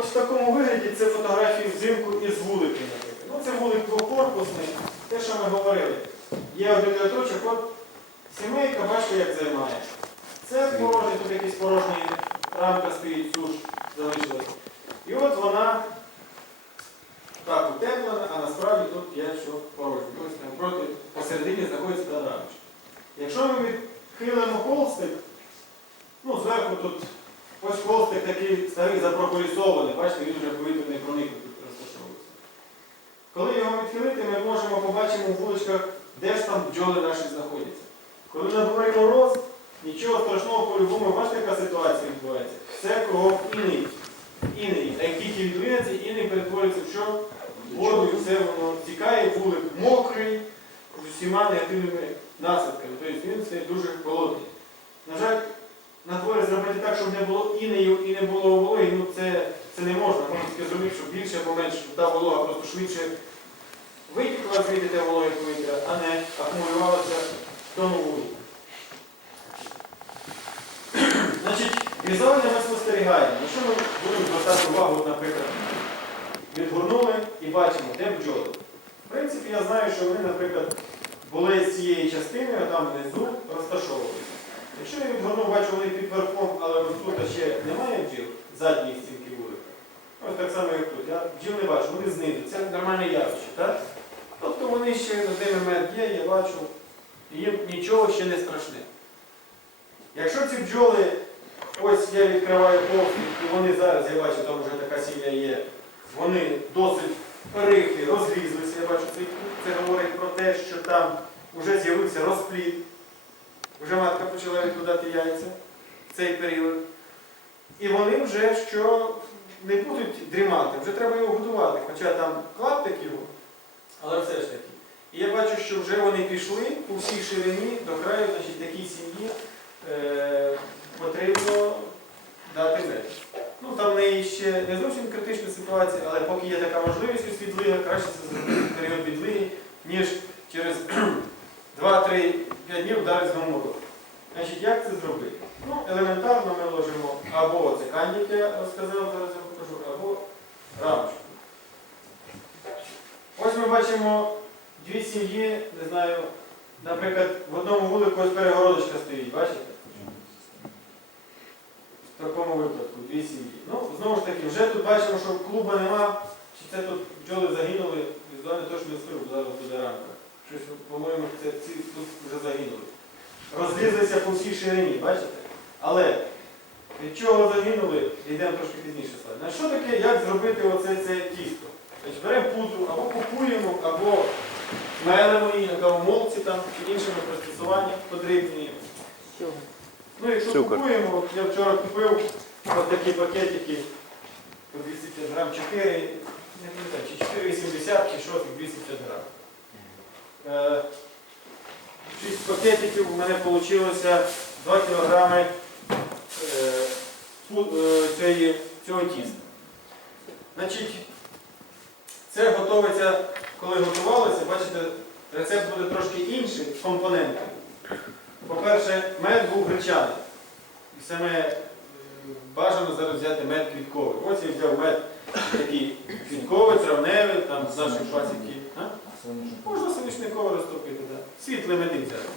от в такому вигляді це фотографії взимку із вулики. Ну, це вулик двокорпусний, те, що ми говорили. Є один рядочок, от сімейка, бачите, як займає. Це порожній, тут якийсь порожній рамка стоїть, суш залишилась. І от вона так утеплена, а насправді тут є що порожнє. Тобто посередині знаходиться та рамочка. Якщо ми відхилимо холстик, ну зверху тут ось холстик такий старий запроколісований, бачите, він вже повітряний проникнутий тут розташовується. Коли його відхилити, ми можемо побачимо в вуличках, де ж там бджоли наші знаходяться. Коли на дворі мороз, нічого страшного по-любому, бачите, яка ситуація відбувається. Все кругом іней. Іней. А як тільки відлиється, іней перетворюється в що? Воду і все воно тікає, вулик мокрий, з усіма негативними наслідками. Тобто він стає дуже холодний. На жаль, на дворі зробити так, щоб не було інею і не було вологи, ну це, це не можна. Можна тільки зробити, щоб більше або менше та волога просто швидше витікла звідти те вологе повітря, а не акумулювалася тому вулику. Значить, візуально ми спостерігаємо. Що ми будемо звертати увагу, наприклад, відгорнули і бачимо, де бджоли. В принципі, я знаю, що вони, наприклад, були з цієї частини, а там внизу розташовувалися. Якщо я відгорнув, бачу, вони під верхом, але ось тут ще немає бджіл, задньої стінки вулика. Само, як тут. Я бджіл не бачу, вони знизу. Це нормальне явище, так? Тобто вони ще ними мед є, я бачу, їм нічого ще не страшне. Якщо ці бджоли, ось я відкриваю повні, і вони зараз, я бачу, там вже така сім'я є, вони досить рихлі, розлізлися, я бачу, це, це говорить про те, що там вже з'явився розплід, вже матка почала відкладати яйця в цей період. І вони вже що не будуть дрімати, вже треба його годувати, хоча там клаптик його, але все ж таки. І я бачу, що вже вони пішли по всій ширині до краю, значить, такій сім'ї е, потрібно дати мед. Ну, там в неї ще не зовсім критична ситуація, але поки є така можливість ось відлига, краще це зробити в період відлиги, ніж через 2-3-5 днів вдарить з гамору. Значить, як це зробити? Ну, елементарно ми ложимо або це кандік, я розказав, зараз я або рамочку. Ось ми бачимо дві сім'ї, не знаю, наприклад, в одному вулику ось перегородочка стоїть, бачите? В такому випадку дві сім'ї. Ну, знову ж таки, вже тут бачимо, що клуба нема, чи це тут бджоли загинули, візуально точно не скажу, зараз буде рамка. Щось, по-моєму, ці тут вже загинули. Розлізлися по всій ширині, бачите? Але від чого загинули, йдемо трошки пізніше слайд. Що таке, як зробити оце це тісто? Значить, беремо пудру, або купуємо, або мелимо її, або в молці там, чи іншими пристосуваннями подрібнюємо. Ну, якщо Цукор. купуємо, от я вчора купив от такі пакетики по 250 грам 4, не пам'ятаю, чи 4,80, чи що, 250 грам. Е, Шість пакетиків у мене вийшло 2 кілограми е, цього тіста. Значить, це готується, коли готувалося, бачите, рецепт буде трошки інший, компоненти. По-перше, мед був гречаний. І саме е, бажано зараз взяти мед квітковий. Ось я взяв мед такий квітковий, травневий, там з наших пасіків. А? Можна соняшниково розтопити, так. Світлий меди взяти.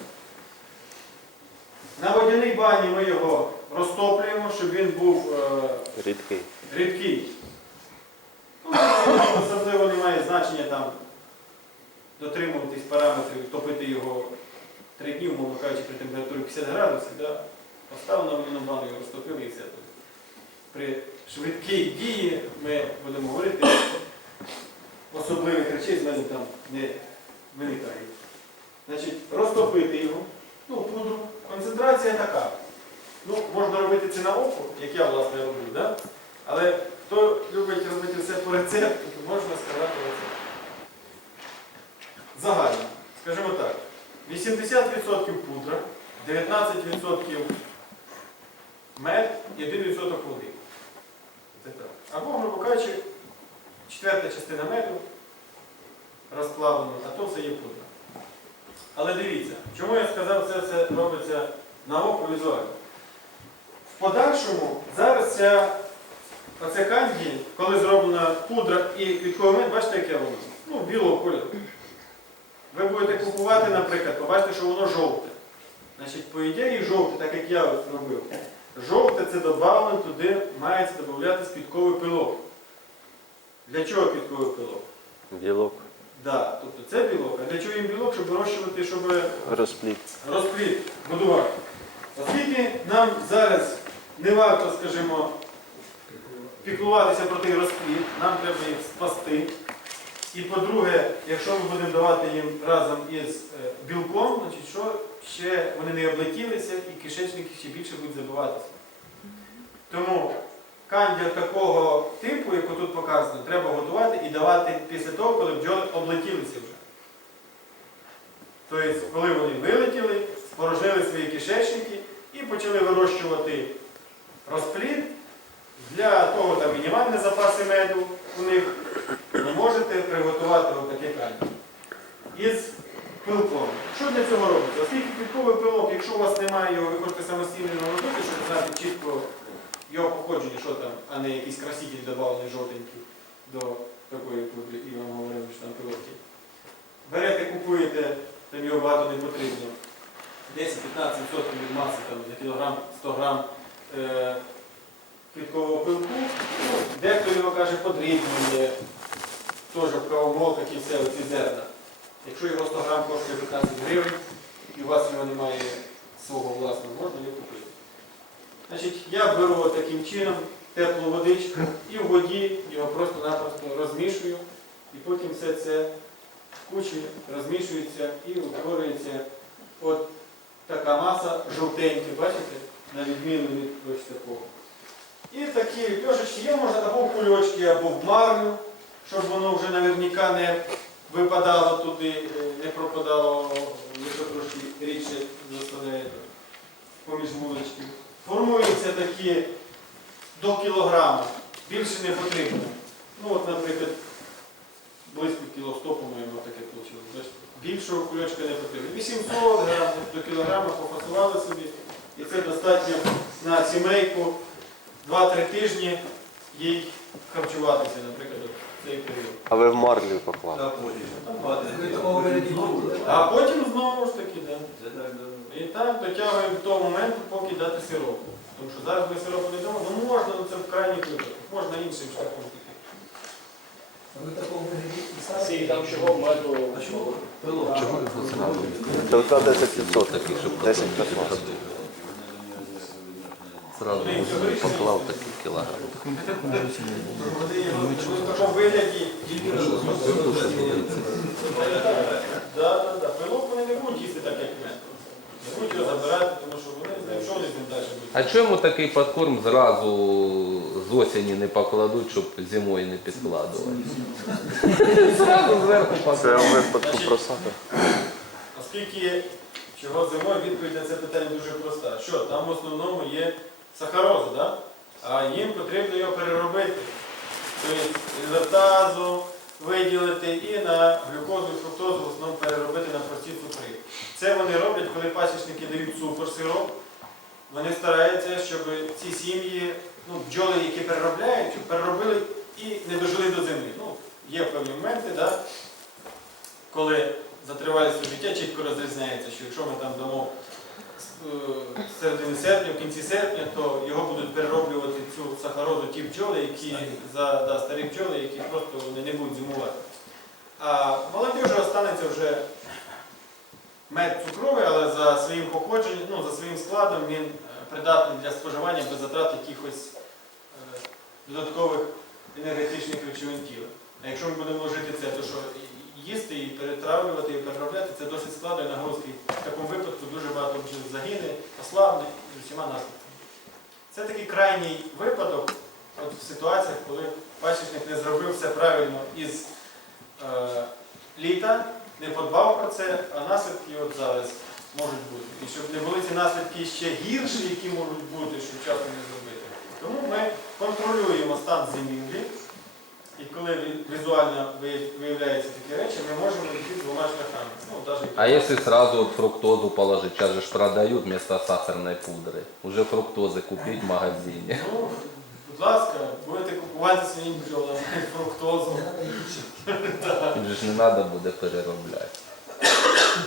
На водяній бані ми його розтоплюємо, щоб він був е, Рідкий. рідкий. Ну, особливо немає значення там дотримуватись параметрів, топити його 3 дні, умовно кажучи, при температурі 50 градусів, да? поставив на водяну бану і розтопив і все. При швидкій дії ми будемо говорити, особливих речей з мене там не виникає. Значить, розтопити його, ну, пудру. Концентрація така. Ну, можна робити це на око, як я власне роблю, да? але хто любить робити все по рецепту, то можна сказати рецепт. Загально, скажімо так, 80% пудра, 19% мед і 1% води. Це так. Або, грубо кажучи, четверта частина меду розплавлена, а то все є пудра. Але дивіться, чому я сказав, що це робиться на око візуально. В подальшому зараз ця оце канді, коли зроблена пудра і квітковий бачите, яке воно? Ну, білого кольору. Ви будете купувати, наприклад, побачите, що воно жовте. Значить, по ідеї жовте, так як я робив. Жовте це додавано, туди мається додатися квітковий пилок. Для чого квітковий пилок? Білок, Да, тобто це білок. А для чого їм білок, щоб вирощувати, щоб розпліт. розплід будувати. Оскільки нам зараз не варто, скажімо, піклуватися про той розплід, нам треба їх спасти. І по-друге, якщо ми будемо давати їм разом із е, білком, значить що ще вони не облетілися і кишечники ще більше будуть забиватися. Тому кандір такого типу, як тут показано, треба готувати і давати після того, коли бджоли облетілися вже. Тобто, коли вони вилетіли, спорожнили свої кишечники і почали вирощувати розплід, для того там мінімальні запаси меду у них, ви можете приготувати отаке кальмі. Із пилком. Що для цього робиться? Оскільки квітковий пилок, якщо у вас немає його, ви хочете самостійно робити, щоб знати чітко його походження, що там, а не якісь краситель додаваний жовтенький до такої пудри, і вам говорили, що там пилоки. Берете, купуєте, там його багато не потрібно. 10-15% від маси там, за кілограм 100 грам е, квіткового пилку. Ну, дехто його каже подрібнює, теж в кавомолках і все, оці зерна. Якщо його 100 грам коштує 15 гривень, і у вас його немає свого власного, можна його купити. Значить, я беру таким чином теплу водичку і в воді його просто-напросто розмішую, і потім все це в кучі розмішується і утворюється от така маса жовтенька, бачите, на відміну від ось такого. І такі льошечки є, можна або в кульочки, або в марлю, щоб воно вже наверняка не випадало туди, е, не пропадало, якщо трошки рідше заставляє поміж вуличків. Формуються такі до кілограма, більше не потрібно. Ну от, наприклад, близько кіло 100, по-моєму, таке вийшло. Більшого кульочка не потрібно. 800 грам до кілограма пофасували собі. І це достатньо на сімейку 2-3 тижні їй харчуватися, наприклад. А ви в марлю поклали? А потім знову ж таки, да. І так дотягуємо до того моменту, поки дати сироп. Тому що зараз ми сиропу не дамо, ну можна, ну це в крайніх випадках, можна іншим шляхом піти. Ви такого вигляді і ставите? Там чого меду. Чого зразу? Телка 10%. Такий, щоб 10 такі 15. ходи. Зразу поклав такий кілограм. В такому вигляді. Пилок вони не будуть їсти так, як ми. Не будуть його забирати, тому що вони з ним що вони з ним далі будуть. А чому такий подкорм зразу з осені не покладуть, щоб зимою не підкладувати? Зразу зверху Це покладуть. в випадку просади. Оскільки чого зимою відповідь на це питання дуже проста. Що там в основному є сахароза, да? а їм потрібно його переробити. Тобто ізотазу виділити і на глюкозу і фруктозу в основному переробити на прості цукри. Це вони роблять, коли пасічники дають цукор, сироп. Вони стараються, щоб ці сім'ї, ну, бджоли, які переробляють, переробили і не дожили до землі. Ну, є певні моменти, да? коли за тривалістю життя чітко розрізняється, що якщо ми там дамо середини серпня, в кінці серпня, то його будуть перероблювати цю сахарозу ті бджоли, які за да, старі бджоли, які просто вони не будуть зимувати. А молодіжі останеться вже мед цукровий, але за своїм походженням, ну, за своїм складом він е, придатний для споживання без затрат якихось е, додаткових енергетичних речовин тіла. А якщо ми будемо вложити це, то що їсти і перетравлювати, і переробляти, це досить складно і нагрузки. В такому випадку дуже багато загине, ослабне і усіма наслідками. Це такий крайній випадок от в ситуаціях, коли пасічник не зробив все правильно із е, літа, не подбав про це, а наслідки от зараз можуть бути. І щоб не були ці наслідки ще гірші, які можуть бути, що вчасно не зробити. Тому ми контролюємо стан зимівлі. І коли ві- візуально ви- виявляються такі речі, ми можемо йти двома шляхами. Ну, А если сразу фруктозу положить, сейчас же ж продают вместо сахарной пудры. Уже фруктозы купить в магазине. Ну, Будь ласка, будете купувати своїм бджолам фруктозу. Ж не треба буде переробляти.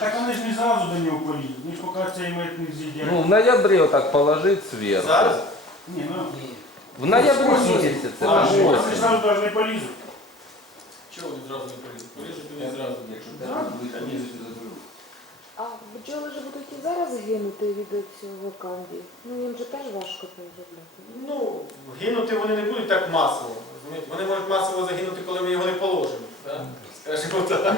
Так вони ж не зразу до нього полізуть, вони ж поки цей мед не з'їдять. Ну, в ноябрі отак положить зверху. Зараз? Ні, ну, Ні. В ноябрі Осінь. місяці, це А, ж вони ж осінь. зразу теж не полізуть. Чого вони зразу не полізуть? Полізуть вони зразу. А бджоли ж будуть і зараз гинути від цього канді. Ну їм же теж важко переробляти. Ну, гинути вони не будуть так масово. розумієте? Вони можуть масово загинути, коли ми його не положимо. Скажімо так.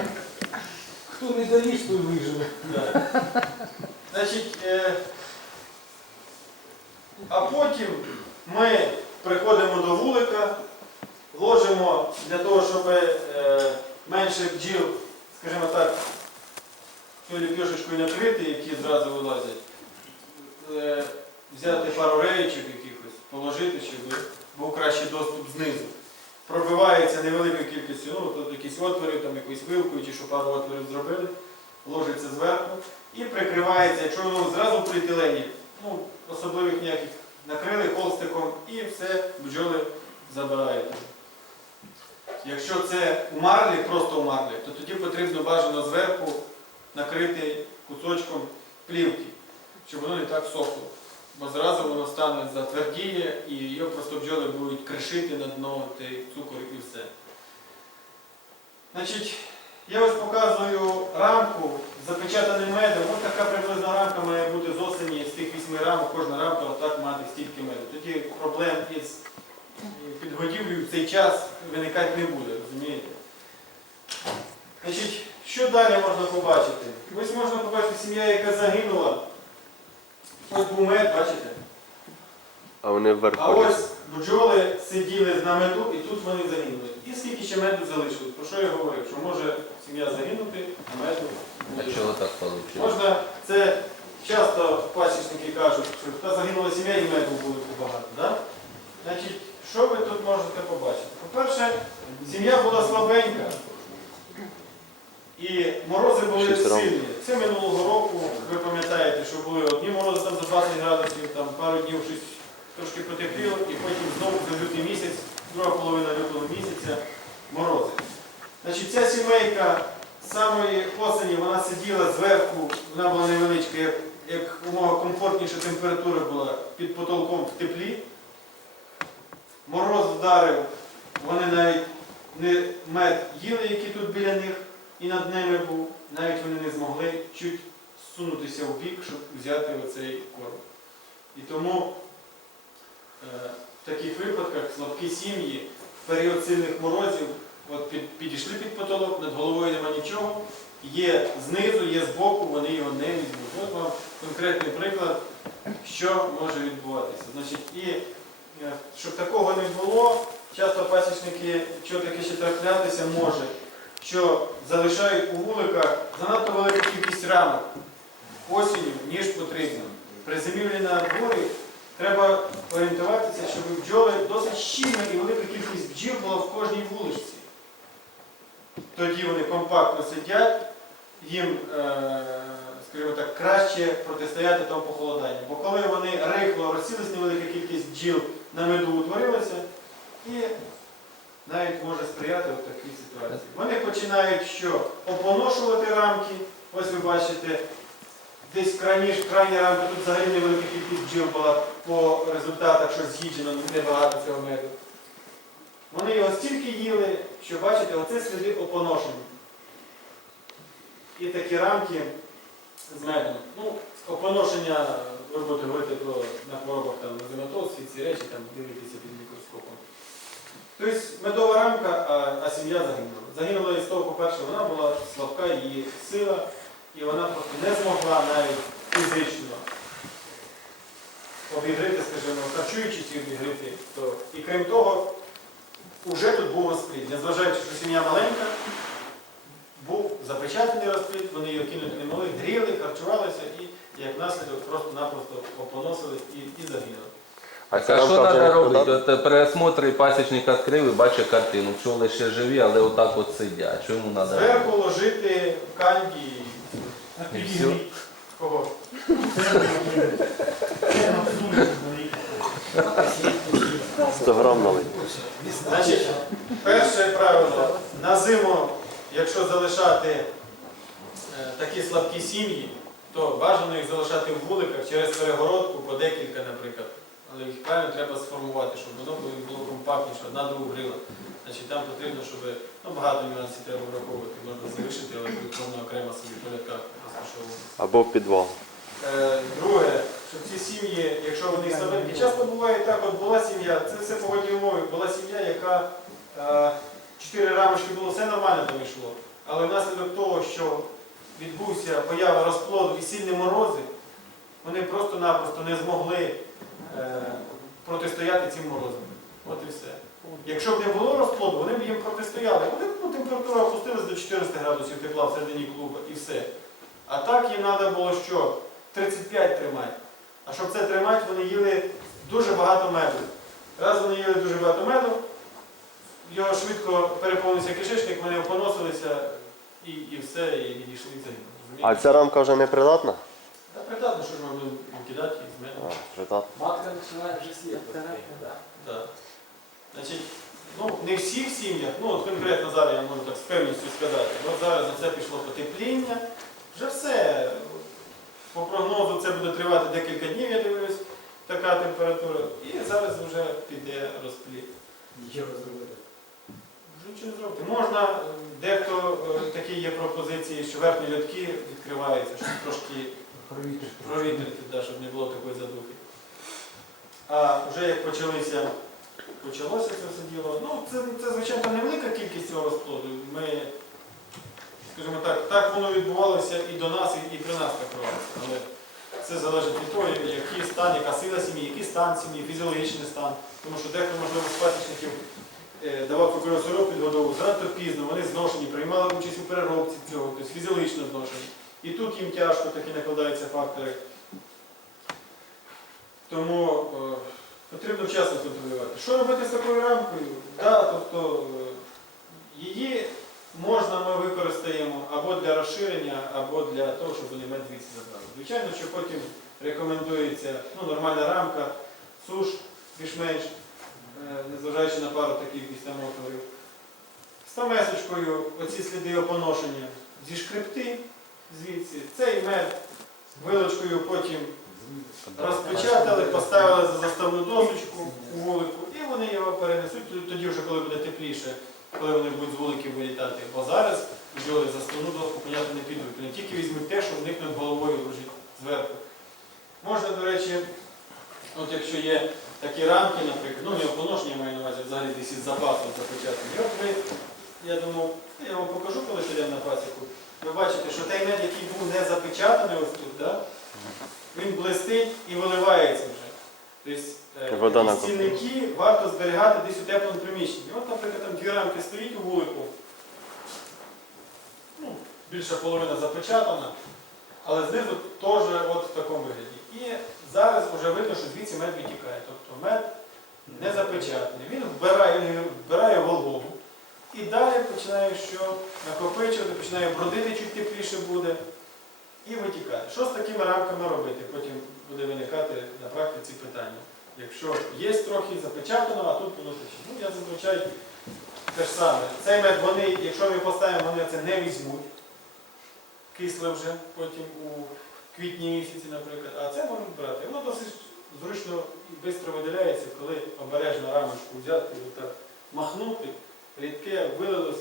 Хто не доліз, той виживе. Да. Значить, е, а потім ми приходимо до вулика, ложимо для того, щоб е, менше бджіл, скажімо так, цією ліпешечкою накрити, які зразу вилазять, е, взяти пару реєчок якихось, положити, щоб був кращий доступ знизу. Пробивається невеликою кількістю, ну тут якісь отвори, там якоюсь вилкою чи що пару отворів зробили, ложиться зверху і прикривається, якщо воно зразу в поліетилені, ну, особливих ніяких накрили холстиком і все, бджоли забираєте. Якщо це у просто у то тоді потрібно бажано зверху накрити кусочком плівки, щоб воно не так сохло. Бо зразу воно стане затвердіє і його просто бджоли будуть кришити на дно цей цукор і все. Значить, я ось показую рамку запечатаним медом. Ось така приблизна рамка має бути з осені з тих вісьми рамок, кожна рамка отак мати стільки меду. Тоді проблем із підгодівлею в цей час виникати не буде, розумієте? Значить, що далі можна побачити? Ось можна побачити сім'я, яка загинула. Ось був мед, бачите? А вони вверх А ось бджоли сиділи на меду і тут вони загинули. І скільки ще меду залишилось? Про що я говорив? Що може сім'я загинути, а меду А чого так вийшло? Можна, це часто пасічники кажуть, що та загинула сім'я і меду буде багато. Да? Значить, що ви тут можете побачити? По-перше, сім'я була слабенька. І морози були сильні. Це минулого року, ви пам'ятаєте, що були одні морози там за 20 градусів, там пару днів щось трошки потепліло, і потім знову за лютий місяць, друга половина лютого місяця, морози. Значить, ця сімейка з самої осені вона сиділа зверху, вона була невеличка, як, як умова комфортніша температура була під потолком в теплі. Мороз вдарив, вони навіть не мед їли, який тут біля них і над ними був, навіть вони не змогли чуть сунутися в бік, щоб взяти оцей корм. І тому в таких випадках слабкі сім'ї в період сильних морозів от підійшли під потолок, над головою нема нічого, є знизу, є збоку, вони його не візьмуть. От вам конкретний приклад, що може відбуватися. Значить, і е, щоб такого не було, часто пасічники, що таке ще траплятися може, що залишають у вуликах занадто велику кількість рамок осінню, ніж потрібно. При зимівлі на дворі треба орієнтуватися, щоб бджоли досить щільно і велика кількість бджіл була в кожній вуличці. Тоді вони компактно сидять, їм, е, скажімо так, краще протистояти тому похолоданню. Бо коли вони рихло розсілись, невелика кількість бджіл на меду утворилася, і навіть може сприяти в такій ситуації. Вони починають що? Опоношувати рамки. Ось ви бачите, десь крайні, крайня рамка, тут взагалі невелика кількість бджіл була по результатах, що з'їджено, небагато цього меду. Вони його стільки їли, що бачите, оце сліди опоношення. І такі рамки з медом. Ну, опоношення, ви будете говорити про на хворобах там на всі ці речі, там дивитися під мікроскопом. Тобто медова рамка, а, а сім'я загинула. Загинула із того, по-перше, вона була слабка, її сила, і вона просто не змогла навіть фізично обігрити, скажімо, харчуючись і обігрити. То, і крім того, вже тут був розплід. Незважаючи, що сім'я маленька, був запечатаний розплід, вони його кинути не могли, гріли, харчувалися і, як наслідок, просто-напросто опоносились і, і загинули. А А ця що треба робити? От при осмотрі пасічник відкрив і бачить картину. Пчоли ще живі, але отак от сидять. Що йому треба? Зверху ложити в канді Кого? На 100 грам налить. Значить, перше правило. На зиму, якщо залишати е, такі слабкі сім'ї, то бажано їх залишати в вуликах через перегородку по декілька, наприклад. Але їх правильно треба сформувати, щоб воно було- компактніше, одна другу грила. Значить, там потрібно, щоб ну, багато нюансів треба враховувати, можна залишити, але кожна окремо собі порядках розташовувати. Або в підвал. Е, Друге, що ці сім'ї, якщо вони слабенькі, часто буває так, от була сім'я, це все погодні умови, була сім'я, яка е, чотири рамочки було, все нормально там йшло. Але внаслідок того, що відбувся поява розплоду і сильні морози, вони просто-напросто не змогли е, протистояти цим морозам. От і все. Якщо б не було розплоду, вони б їм протистояли. Вони б, температура опустилась до 400 градусів тепла всередині клуба і все. А так їм треба було що? 35 тримати. А щоб це тримати, вони їли дуже багато меду. Раз вони їли дуже багато меду, його швидко переповнився кишечник, вони опоносилися і, і все, і відійшли за ним. А ця рамка вже не придатна? Та придатно, що ж ми будемо кидати з придатна. Матка починає вже сіяти. Так. Значить, ну, не всі в сім'ях, ну от конкретно зараз я можу так з певністю сказати. От зараз за це пішло потепління. Вже все. По прогнозу це буде тривати декілька днів, я дивлюсь, така температура. І зараз вже піде розпліт. Нічого зробити. Нічого зробити. Можна, е, дехто е, такі є пропозиції, що верхні льотки відкриваються, щоб трошки Провітрити. провітрити, да, щоб не було такої задухи. А вже як почалися, почалося це все діло, ну це, це звичайно невелика кількість цього розплоду. Ми, скажімо так, так воно відбувалося і до нас, і, при нас так робиться. Але це залежить від того, який стан, яка сила сім'ї, який стан сім'ї, фізіологічний стан. Тому що дехто, можливо, з пасічників е, давав кукурузороб підгодову занадто пізно, вони зношені, приймали участь у переробці цього, тобто фізіологічно зношені. І тут їм тяжко такі накладаються фактори. Тому е, потрібно вчасно контролювати. Що робити з такою рамкою? Да, тобто, е, її можна ми використаємо або для розширення, або для того, щоб мед звідси забрали. Звичайно, що потім рекомендується ну, нормальна рамка, суш більш-менш, е, незважаючи на пару таких там отворів. З тамесочкою оці сліди опоношення зішкребти звідси. Цей мед вилочкою потім розпечатали, поставили за заставну досочку у вулику, і вони його перенесуть тоді вже, коли буде тепліше, коли вони будуть з вуликів вилітати. Бо зараз бджоли за заставну доску, понятно, не підуть. Вони тільки візьмуть те, що в них над головою лежить зверху. Можна, до речі, от якщо є такі рамки, наприклад, ну не опоношення маю на увазі, взагалі десь із запасом запечатані. І я думав, я вам покажу, коли підемо на пасіку. Ви бачите, що той мед, який був не запечатаний ось тут, да? він блистить і виливається вже. Тобто, Вода накопила. стільники варто зберігати десь у теплому приміщенні. От, наприклад, там дві рамки стоїть у вулику. Ну, більша половина запечатана, але знизу теж от в такому вигляді. І зараз вже видно, що звідси мед витікає. Тобто мед не запечатаний. Він вбирає, він вбирає вологу. І далі починає що накопичувати, починає бродити, чуть тепліше буде і витікати. Що з такими рамками робити? Потім буде виникати на практиці питання. Якщо є трохи запечатано, а тут воно тече. Ну, я зазвичай те ж саме. Цей мед вони, якщо ми поставимо, вони це не візьмуть. Кисле вже потім у квітні місяці, наприклад, а це можуть брати. Воно досить зручно і швидко видаляється, коли обережно рамочку взяти і отак махнути, рідке вилилось,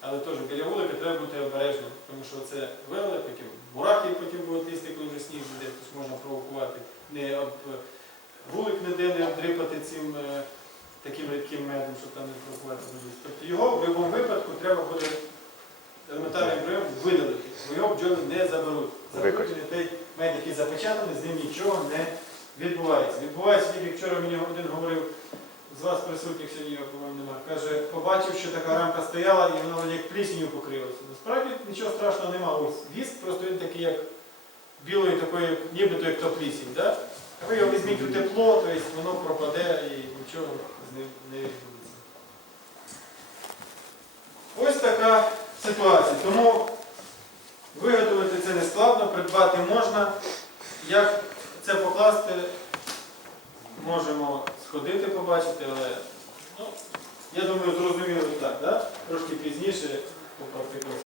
але теж біля вулики треба бути обережним, тому що це вилили, потім бураки потім будуть лізти, коли вже сніг буде, можна провокувати. Не об вулик ніде не обдрипати цим е, таким рідким медом, щоб там не провокувати можливість. Тобто його в будь-якому випадку треба буде елементарним прийомом видалити, бо його бджоли не заберуть. Заберуть той мед, який запечатаний, з ним нічого не відбувається. Відбувається тільки вчора мені один говорив, з вас присутніх сьогодні, його, по-моєму, немає. Каже, побачив, що така рамка стояла і вона як плісню покрилася. Насправді нічого страшного немає. Ось віск, просто він такий, як білої такої, нібито як то плісінь. Да? Ви його візьміть у тепло, то есть воно пропаде і нічого з ним не відбудеться. Ось така ситуація. Тому виготовити це не складно, придбати можна. Як це покласти, можемо сходити побачити, але ну, я думаю, зрозуміло так, да? трошки пізніше по практику.